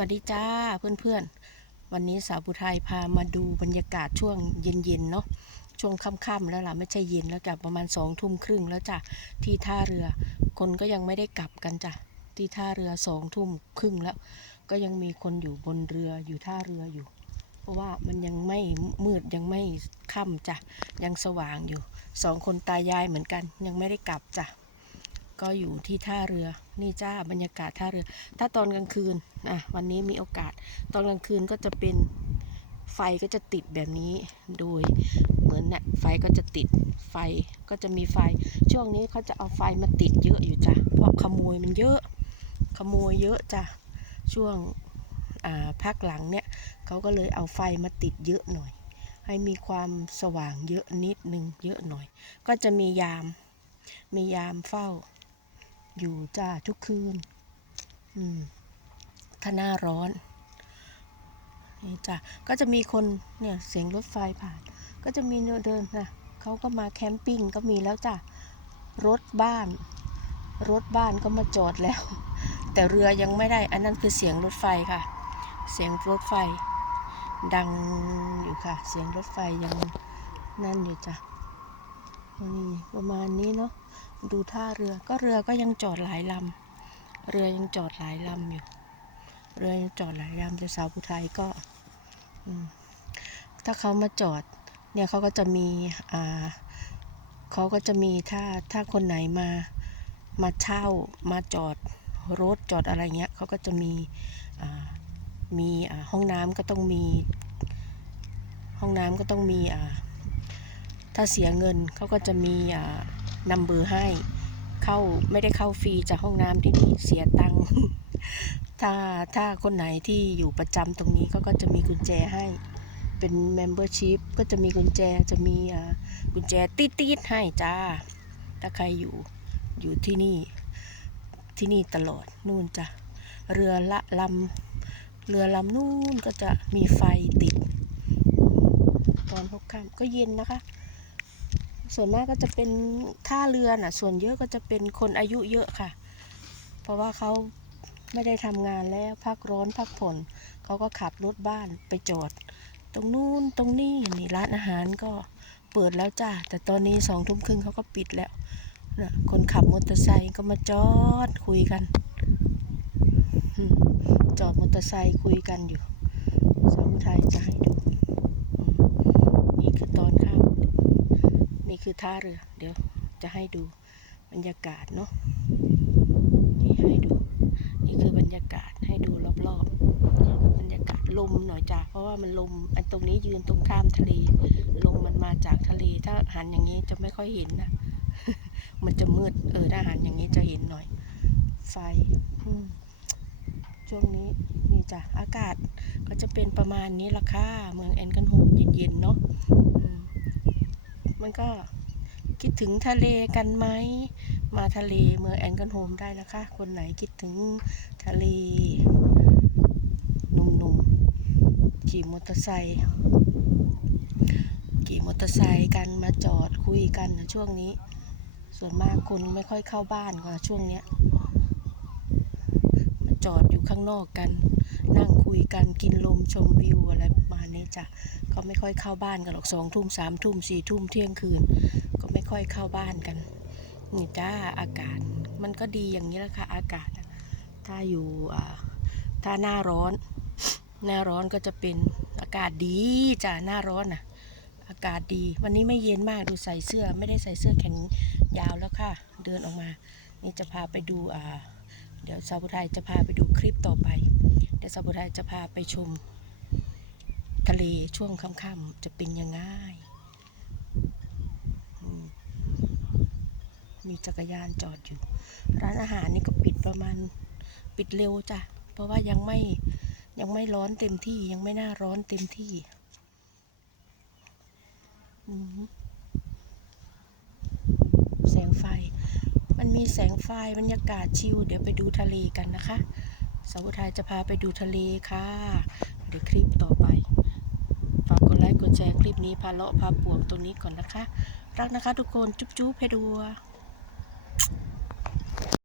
วัสดีจ้าเพื่อนๆ วันนี้สาวผู้ไทยพามาดูบรรยากาศช่วงเย็นๆเนาะช่วงค่ำๆแล้วล่ะไม่ใช่เย็นแล้วจ้ะประมาณสองทุ่มครึ่งแล้วจ้ะที่ท่าเรือ คนก็ยังไม่ได้กลับกันจ้ะที่ท่าเรือสองทุ่มครึ่งแล้ว ก็ยังมีคนอยู่บนเรืออยู่ท่าเรืออยู่ เพราะว่ามันยังไม่มืดยังไม่ค่ำจ้ะยังสว่างอยู่สองคนตายายเหมือนกัน ยังไม่ได้กลับจ้ะ ก็อยู่ที่ท่าเรือ นี่จ้าบรรยากาศท่าเรือ ถ้าตอนกลางคืนอะวันนี้มีโอกาส ตอนกลางคืนก็จะเป็นไฟก็จะติดแบบนี้ โดยเหมือนเนี่ยไฟก็จะติด ไฟก็จะมีไฟ ช่วงนี้เขาจะเอาไฟมาติดเยอะอยู่จ้ะ เพราะขโมยมันเยอะ ขโมยเยอะจ้ะ ช่วงอ่าภาคหลังเนี่ยเขาก็เลยเอาไฟมาติดเยอะหน่อย ให้มีความสว่างเยอะนิดนึงเยอะหน่อย ก็จะมียาม มียามเฝ้า อยู่จ้าทุกคืน อืมถ้าหน้าร้อนนี่จ้ะก็จะมีคนเนี่ยเสียงรถไฟผ่าน ก็จะมีเดินนะเขาก็มาแคมปิ้งก็มีแล้วจ้ะรถบ้าน รถบ้านก็มาจอดแล้ว แต่เรือยังไม่ได้ อันนั้นคือเสียงรถไฟค่ะ เสียงรถไฟ ดังอยู่ค่ะ เสียงรถไฟยังนั่นอยู่จ้ะนี่ประมาณนี้เนาะ ดูท่าเรือก็เรือก็ยังจอดหลายลำเรือยังจอดหลายลำอยู่ เรือยังจอดหลายลำแต่สาวผู้ไทยก็ถ้าเขามาจอดเนี่ยเขาก็จะมีอ่าเขาก็จะมีถ้าถ้าคนไหนมามาเช่ามาจอดรถจอดอะไรเงี้ยเขาก็จะมีมีห้องน้ำก็ต้องมี ห้องน้ำก็ต้องมีถ้าเสียเงินเขาก็จะมี นัมเบอร์ให้ เข้าไม่ได้เข้าฟรีจากห้องน้ำที่นี่เสียตังค์ถ้าถ้าคนไหนที่อยู่ประจำตรงนี้เขาก็จะมีกุญแจให้ เป็น membership ก็จะมีกุญแจจะมีอ่ากุญแจตีดๆให้จ้า ถ้าใครอยู่อยู่ที่นี่ที่นี่ตลอดนู่นจ้ะเรือละลำเรือลำนู่นก็จะมีไฟติด ตอนพบค่ำก็เย็นนะคะ ส่วนมากก็จะเป็นท่าเรือน่ะ ส่วนเยอะก็จะเป็นคนอายุเยอะค่ะ เพราะว่าเขาไม่ได้ทำงานแล้วพักร้อนพักผ่อนเขาก็ขับรถบ้านไปจอด ตรงนู้นตรงนี้นี่ร้านอาหารก็เปิดแล้วจ้าแต่ตอนนี้สองทุ่มครึ่งเขาก็ปิดแล้วนะคนขับมอเตอร์ไซค์ก็มาจอดคุยกัน จอดมอเตอร์ไซค์คุยกันอยู่สาวไทยจะให้ดูอืมนี่คือตอนค่ำ นี่ คือท่าเรือ เดี๋ยวจะให้ดูบรรยากาศเนาะนี่ให้ดู นี่คือบรรยากาศให้ดูรอบๆ บรรยากาศลมหน่อยจ้ะเพราะว่ามันลมอันตรงนี้ยืนตรงข้ามทะเลลมมันมาจากทะเล ถ้าหันอย่างนี้จะไม่ค่อยเห็นนะมันจะมืดเออถ้าหันอย่างนี้จะเห็นหน่อย ไฟช่วงนี้นี่จ้ะอากาศก็จะเป็นประมาณนี้ละค่ะเมืองแอนกันโฮมเย็นๆเนาะ มันก็คิดถึงทะเลกันไหม มาทะเลเมืองแอนกันโฮมได้นะคะ คนไหนคิดถึงทะเลหนุ่มๆขี่มอเตอร์ไซค์ขี่มอเตอร์ไซค์กันมาจอดคุยกันนะช่วงนี้ ส่วนมากคนไม่ค่อยเข้าบ้านกว่าช่วงเนี้ยมาจอดอยู่ข้างนอกกัน นั่งคุยกันกินลมชมวิวอะไร ณนี้จ้ะเขาไม่ค่อยเข้าบ้านกันหรอกสองทุ่มสามทุ่มสี่ทุ่มเที่ยงคืน ก็ไม่ค่อยเข้าบ้านกันนี่จ้าอากาศมันก็ดีอย่างนี้แหละค่ะอากาศ ถ้าอยู่ถ้าหน้าร้อน หน้าร้อนก็จะเป็นอากาศดีจ้ะหน้าร้อนน่ะ อากาศดี วันนี้ไม่เย็นมากดูใส่เสื้อ ไม่ได้ใส่เสื้อแขนยาวแล้วค่ะ เดินออกมา นี่จะพาไปดูอ่าเดี๋ยวสาวผู้ไทยจะพาไปดูคลิปต่อไป เดี๋ยวสาวผู้ไทยจะพาไปชม ทะเลช่วงค่ำๆจะเป็นยังไงมีจักรยานจอดอยู่ ร้านอาหารนี่ก็ปิดประมาณปิดเร็วจ้ะ เพราะว่ายังไม่ยังไม่ร้อนเต็มที่ยังไม่น่าร้อนเต็มที่แสงไฟ มันมีแสงไฟบรรยากาศชิลเดี๋ยวไปดูทะเลกันนะคะ สาวไทยจะพาไปดูทะเลค่ะเดี๋ยวคลิปต่อไป กดแชร์คลิปนี้พาเลาะพาปวกตรงนี้ก่อนนะคะ รักนะคะทุกคนจุ๊บๆเพดัว